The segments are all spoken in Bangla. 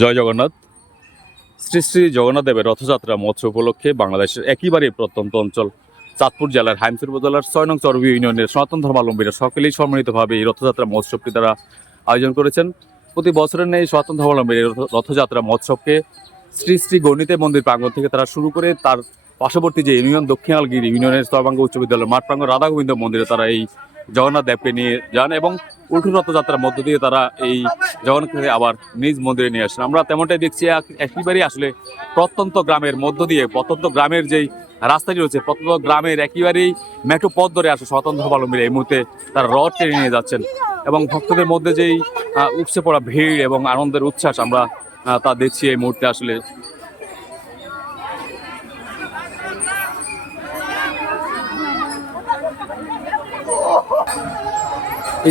জয় জগন্নাথ। শ্রী শ্রী জগন্নাথ দেবের রথযাত্রা মহোৎসব উপলক্ষে বাংলাদেশের একেবারেই প্রত্যন্ত অঞ্চল চাঁদপুর জেলার হাইমপুর উপজেলার ৬ নং চরবি ইউনিয়নের সনাতন ধর্মাবলম্বীরা সকলেই সম্মিলিতভাবে এই রথযাত্রা মহোৎসবটি তারা আয়োজন করেছেন। প্রতি বছরের নেই সনাতন ধর্মাবলম্বীর এই রথযাত্রা মহোৎসবকে শ্রী শ্রী গণিতে মন্দির প্রাঙ্গণ থেকে তারা শুরু করে তার পার্শ্ববর্তী যে ইউনিয়ন দক্ষিণালগিরি ইউনিয়নের স্তরবাঙ্গ উচ্চ বিদ্যালয় মাঠ প্রাঙ্গণ রাধা গোবিন্দ মন্দিরে তারা এই জগন্নাথ দেবকে নিয়ে যান এবং উল্টো রথযাত্রার মধ্য দিয়ে তারা এই জগন্নাথকে আবার নিজ মন্দিরে নিয়ে আসেন। আমরা তেমনটাই দেখছি একেবারেই আসলে প্রত্যন্ত গ্রামের মধ্য দিয়ে প্রত্যন্ত গ্রামের যেই রাস্তাটি রয়েছে প্রত্যন্ত গ্রামের একেবারেই মেঠো পথ ধরে আসে সনাতন ধর্মাবলম্বীরা এই মুহূর্তে তারা রথ টেনে নিয়ে যাচ্ছেন এবং ভক্তদের মধ্যে যেই উপচে পড়া ভিড় এবং আনন্দের উচ্ছ্বাস আমরা তা দেখছি এই মুহূর্তে। আসলে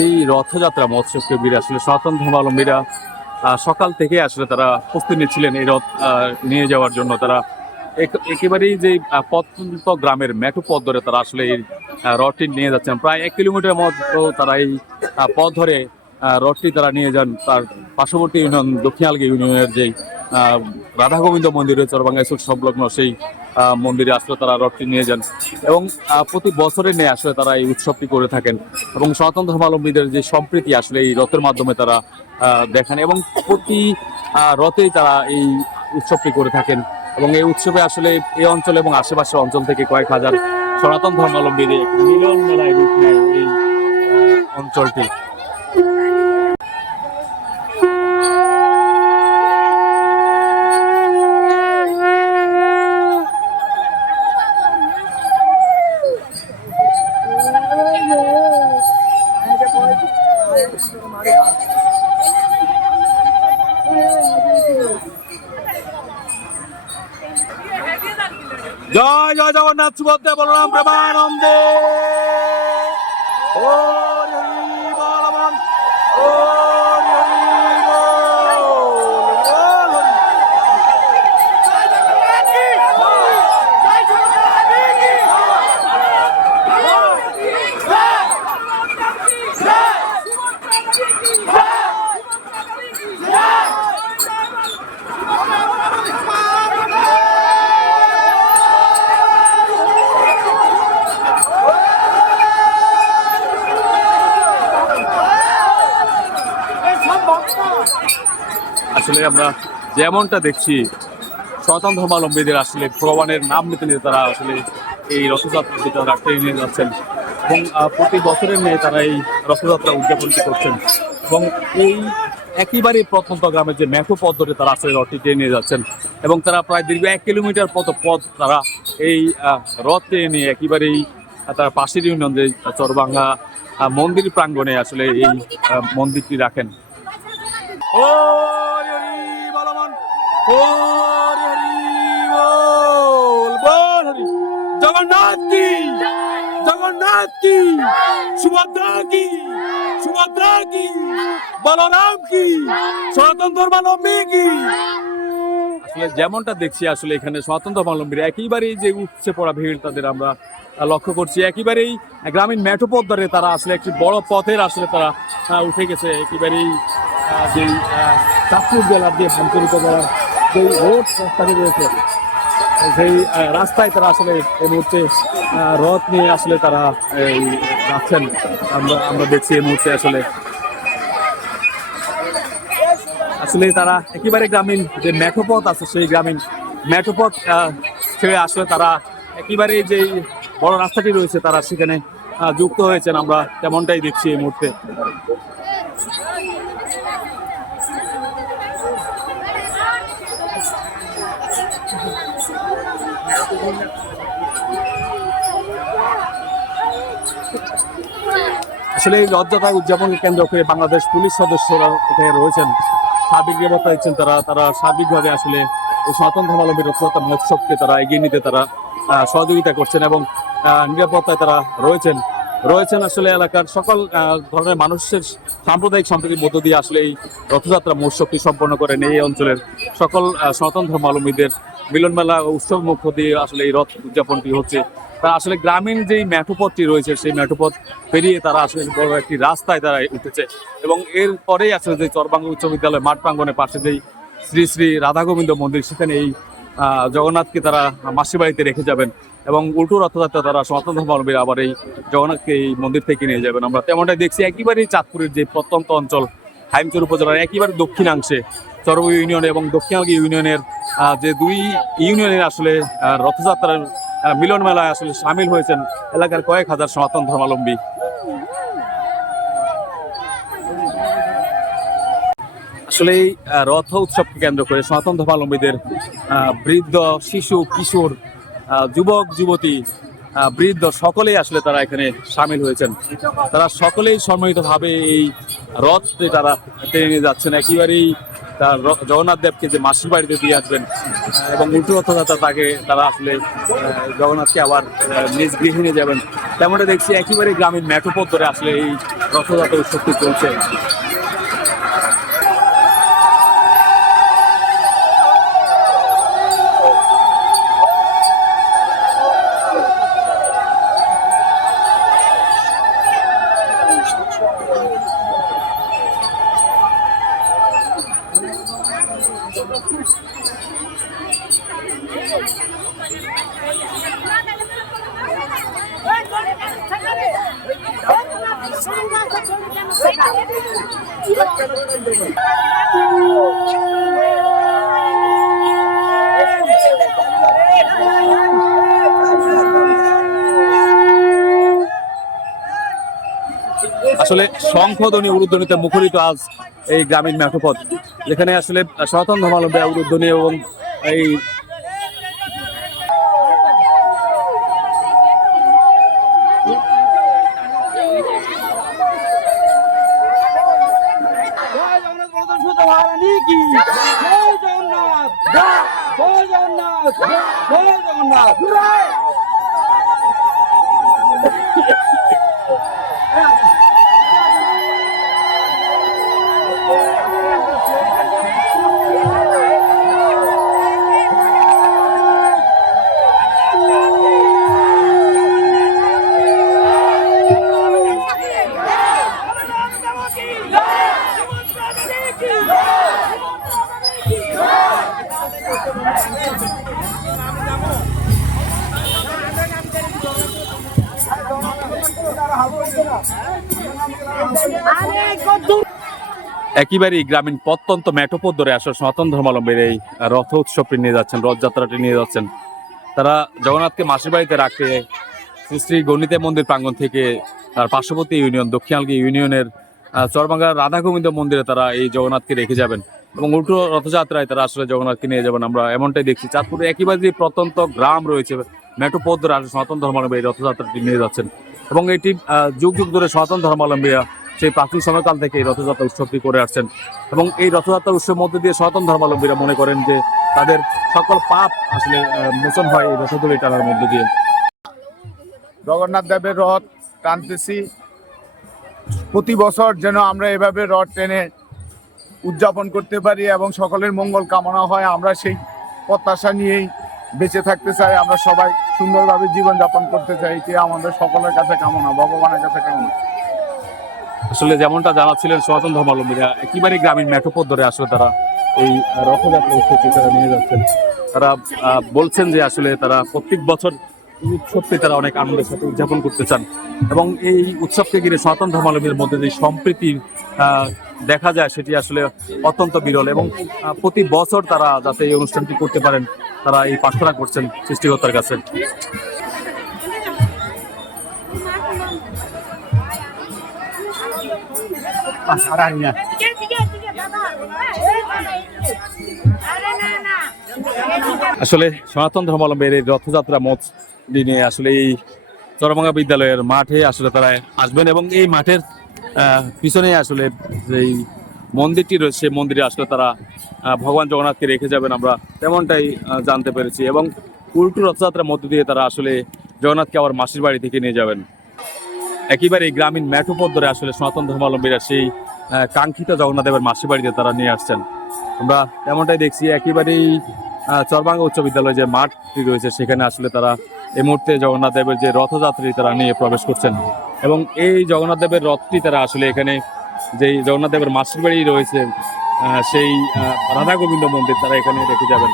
এই রথযাত্রা মহোৎসবকে ঘিরে আসলে সনাতন ধর্মাবলম্বীরা সকাল থেকে আসলে তারা প্রস্তুতি নিচ্ছিলেন এই রথ নিয়ে যাওয়ার জন্য। তারা একেবারেই যে প্রত্যন্ত গ্রামের মেঠো পথ ধরে তারা আসলে এই রথটি নিয়ে যাচ্ছেন। প্রায় ১ কিলোমিটার মতো তারা এই পথ ধরে রথটি তারা নিয়ে যান। তার পার্শ্ববর্তী ইউনিয়ন দক্ষিণালগি ইউনিয়নের যেই রাধা গোবিন্দ মন্দির রয়েছে চরবাঙ্গা স্কুল সংলগ্ন সেই মন্দিরে আসলে তারা রথটি নিয়ে যান এবং প্রতি বছরে নিয়ে আসলে তারা এই উৎসবটি করে থাকেন এবং সনাতন ধর্মাবলম্বীদের যে সম্প্রীতি আসলে এই রথের মাধ্যমে তারা দেখান এবং প্রতি রথেই তারা এই উৎসবটি করে থাকেন এবং এই উৎসবে আসলে এই অঞ্চল এবং আশেপাশের অঞ্চল থেকে কয়েক হাজার সনাতন ধর্মাবলম্বীদের মিলন মেলায় রূপ নেয় এই অঞ্চলটি। জয় জয় জগন্নাথ সুভদ্রা বলরাম প্রেমানন্দে। আসলে আমরা যেমনটা দেখছি সনাতন ধর্মাবলম্বীদের আসলে ভগবানের নাম নিতে নিতে তারা আসলে এই রথযাত্রাটি তারা টেনে নিয়ে যাচ্ছেন এবং প্রতি বছরের নিয়ে তারা এই রথযাত্রা উদযাপনটি করছেন এবং এই একেবারেই প্রত্যন্ত গ্রামের যে মেঠো পথ ধরে তারা আসলে রথটি টেনে নিয়ে যাচ্ছেন এবং তারা প্রায় দীর্ঘ ১ কিলোমিটার পথ তারা এই রথ টেনে নিয়ে একেবারেই তারা পাশের ইউনিয়ন যে চরবাঙ্গা মন্দির প্রাঙ্গণে আসলে এই মন্দিরটি রাখেন। জগন্নাথ কি জগন্নাথ কি সুভদ্রা কি সুভদ্রা কি বলরাম কি সনাতন ধর্মাবলম্বী কি। আসলে যেমনটা দেখছি আসলে এখানে সনাতন ধর্মাবলম্বীরা একেবারেই যে উপচে পড়া ভিড় তাদের আমরা লক্ষ্য করছি। একেবারেই গ্রামীণ মেঠো পথ ধরে তারা আসলে একটি বড় পথের আসলে তারা উঠে গেছে। একেবারেই যে চাঁদপুর জেলার যে হাইমপুর উপজেলার যে রোড রাস্তাটি রয়েছে সেই রাস্তায় তারা আসলে এই মুহূর্তে রথ নিয়ে আসলে তারা এই যাচ্ছেন। আমরা দেখছি এই মুহূর্তে আসলে তারা একেবারে গ্রামীণ যে মেঠোপথ আছে সেই গ্রামীণ মেঠোপথ ছেড়ে আসলে তারা একেবারে যে বড় রাস্তাটি রয়েছে তারা সেখানে যুক্ত হয়েছেন। আমরা তেমনটাই দেখছি এই মুহূর্তে। আসলে এই রথযাত্রা উদযাপনকে কেন্দ্র করে বাংলাদেশ পুলিশ সদস্যরা এখানে রয়েছেন, সার্বিক নিরাপত্তা দিচ্ছেন। তারা সার্বিকভাবে আসলে এই সনাতন ধর্মাবলম্বী রথযাত্রা মহোৎসবকে তারা এগিয়ে নিতে তারা সহযোগিতা করছেন এবং নিরাপত্তায় তারা রয়েছেন আসলে এলাকার সকল ধরনের মানুষের সাম্প্রদায়িক সম্প্রীতির মধ্য দিয়ে আসলে এই রথযাত্রা মহোৎসবটি সম্পন্ন করেন এই অঞ্চলের সকল সনাতন ধর্মাবলম্বীদের মিলন মেলা উৎসব মুখ্য দিয়ে আসলে এই রথ উদযাপনটি হচ্ছে। তারা আসলে গ্রামীণ যেই মেঠোপথটি রয়েছে সেই মেঠোপথ পেরিয়ে তারা আসলে বড় একটি রাস্তায় তারা উঠেছে এবং এরপরেই আসলে যে চরবাঙ্গা উচ্চ বিদ্যালয় মাঠ প্রাঙ্গণের পাশে যেই শ্রী শ্রী রাধা গোবিন্দ মন্দির, সেখানে এই জগন্নাথকে তারা মাসির বাড়িতে রেখে যাবেন এবং উল্টো রথযাত্রা তারা সনাতন ধর্মাবলম্বী আবার এই জগন্নাথকে এই মন্দির থেকে নিয়ে যাবেন। আমরা তেমনটাই দেখছি একেবারেই চাঁদপুরের যে প্রত্যন্ত অঞ্চল হাইমচর উপজেলার একেবারে দক্ষিণাংশে চরবু ইউনিয়ন এবং দক্ষিণাঙ্গী ইউনিয়নের যে দুই ইউনিয়নের আসলে রথযাত্রার মিলন মেলায় আসলে সামিল হয়েছেন এলাকার কয়েক হাজার সনাতন ধর্মাবলম্বী। আসলে এই রথ উৎসবকে কেন্দ্র করে সনাতন ধর্মাবলম্বীদের বৃদ্ধ, শিশু, কিশোর, যুবক, যুবতী, বৃদ্ধ সকলেই আসলে তারা এখানে সামিল হয়েছেন। তারা সকলেই সম্মিলিতভাবে এই রথে তারা টেনে নিয়ে যাচ্ছেন, একেবারেই তার জগন্নাথ দেবকে যে মাসির বাড়িতে দিয়ে আসবেন এবং উল্টো রথযাত্রা তাকে তারা আসলে জগন্নাথকে আবার নিজ গৃহে নিয়ে যাবেন। তেমনটা দেখছি একেবারে গ্রামীণ মেঠোপথ ধরে আসলে এই রথযাত্রা উৎসবটি চলছে। আসলে শঙ্খধ্বনি উলুধ্বনিতে মুখরিত আজ এই গ্রামীণ মেঠোপথ, যেখানে আসলে সনাতন ধর্মাবলম্বী উলুধ্বনি এবং এই একেবারেই গ্রামীণ প্রত্যন্ত মেঠোপথ ধরে আসলে সনাতন ধর্মাবলম্বীর এই রথ উৎসবটি নিয়ে যাচ্ছেন, রথযাত্রাটি নিয়ে যাচ্ছেন। তারা জগন্নাথকে মাসির বাড়িতে রাখতে শ্রী শ্রী গণিতে মন্দির প্রাঙ্গণ থেকে তার পার্শ্ববর্তী ইউনিয়ন দক্ষিণাঙ্গী ইউনিয়নের চরবাঙ্গার রাধা গোবিন্দ মন্দিরে তারা এই জগন্নাথকে রেখে যাবেন এবং উল্টো রথযাত্রায় তারা আসলে জগন্নাথকে নিয়ে যাবেন। আমরা এমনটাই দেখছি চাঁদপুরে একেবারে যে প্রত্যন্ত গ্রাম রয়েছে মেঠোপথ ধরে আসলে সনাতন ধর্মাবলম্বী এই রথযাত্রাটি নিয়ে যাচ্ছেন এবং এটি যুগ যুগ ধরে সনাতন ধর্মাবলম্বীরা সেই প্রাচীন সময়কাল থেকে এই রথযাত্রা উৎসবটি করে আসছেন এবং এই রথযাত্রা উৎসবের মধ্যে দিয়ে সনাতন ধর্মাবলম্বীরা মনে করেন যে তাদের সকল পাপ আসলে মোচন হয় এই রথদড়ি টানার মধ্যে দিয়ে। জগন্নাথ দেবের রথ টানতেছি, প্রতি বছর যেন আমরা এভাবে রথ টেনে উদযাপন করতে পারি এবং সকলের মঙ্গল কামনা হয়। আমরা সেই প্রত্যাশা নিয়েই বেঁচে থাকতে চাই, আমরা সবাই সুন্দরভাবে জীবনযাপন করতে চাই, এটি আমাদের সকলের কাছে কামনা, ভগবানের কাছে কামনা। আসলে যেমনটা জানাচ্ছিলেন সনাতন ধর্মাবলম্বীরা একেবারে গ্রামীণ মেঠোপথ ধরে আসলে তারা এই রথযাত্রা উৎসবটি তারা নিয়ে যাচ্ছেন। তারা বলছেন যে আসলে তারা প্রত্যেক বছর এই উৎসবটি তারা অনেক আনন্দের সাথে উদযাপন করতে চান এবং এই উৎসবকে ঘিরে সনাতন ধর্মাবলম্বীর মধ্যে যে সম্প্রীতি দেখা যায় সেটি আসলে অত্যন্ত বিরল এবং প্রতি বছর তারা যাতে এই অনুষ্ঠানটি করতে পারেন তারা এই প্রার্থনা করছেন সৃষ্টিকর্তার কাছে। আসলে সনাতন ধর্মাবলম্বীর এই রথযাত্রা মঞ্চ দিনে আসলে এই চরভাঙ্গা বিদ্যালয়ের মাঠে আসলে তারা আসবেন এবং এই মাঠের পিছনে আসলে যেই মন্দিরটি রয়েছে সেই মন্দিরে আসলে তারা ভগবান জগন্নাথকে রেখে যাবেন, আমরা তেমনটাই জানতে পেরেছি এবং উল্টো রথযাত্রার মধ্য দিয়ে তারা আসলে জগন্নাথকে আবার মাসির বাড়ি থেকে নিয়ে যাবেন। একেবারে এই গ্রামীণ মেঠোপথ ধরে আসলে সনাতন ধর্মাবলম্বীরা সেই কাঙ্ক্ষিত জগন্নাথ দেবের মাসির বাড়িতে তারা নিয়ে আসছেন। আমরা তেমনটাই দেখছি একেবারেই চরভাঙ্গা উচ্চ বিদ্যালয় যে মাঠটি রয়েছে সেখানে আসলে তারা এই মুহূর্তে জগন্নাথ দেবের যে রথযাত্রী তারা নিয়ে প্রবেশ করছেন এবং এই জগন্নাথ দেবের রথটি তারা আসলে এখানে যেই জগন্নাথ দেবের মাসির বাড়ি রয়েছে সেই রাধা গোবিন্দ মন্দির তারা এখানে দেখে যাবেন।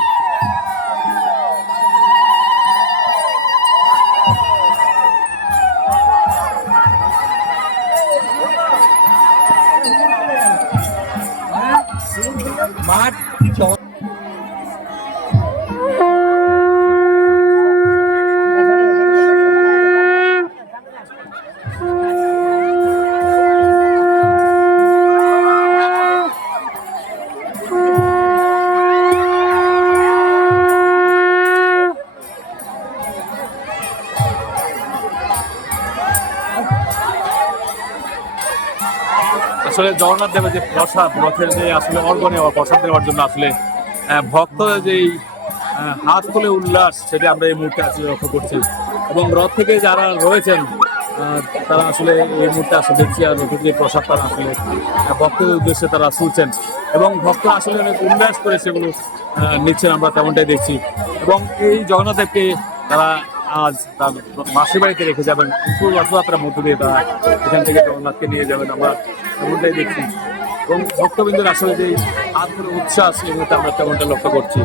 আসলে জগন্নাথ দেবের যে প্রসাদ রথের যে আসলে অর্ঘ নেওয়া প্রসাদ নেওয়ার জন্য আসলে ভক্তদের যেই হাত খুলে উল্লাস সেটা আমরা এই মুহূর্তে আসলে লক্ষ্য করছি। এবং রথ থেকে যারা রয়েছেন তারা আসলে এই মুহূর্তে আসলে দেখছি আর রথের যে প্রসাদ তারা আসলে ভক্তদের উদ্দেশ্যে তারা শুনছেন এবং ভক্তরা আসলে অনেক উল্লাস করে সেগুলো নিচ্ছেন, আমরা তেমনটাই দেখছি। এবং এই জগন্নাথ দেবকে তারা আজ তার মাসির বাড়িতে রেখে যাবেন, পুরো রথযাত্রার মধ্য দিয়ে তারা এখান থেকে জগন্নাথকে নিয়ে যাবেন, আমরা তেমনটাই দেখছি। এবং ভক্তবৃন্দের আসলে যে হাত ধরে উচ্ছ্বাস এই মুহূর্তে আমরা তেমনটা লক্ষ্য করছি।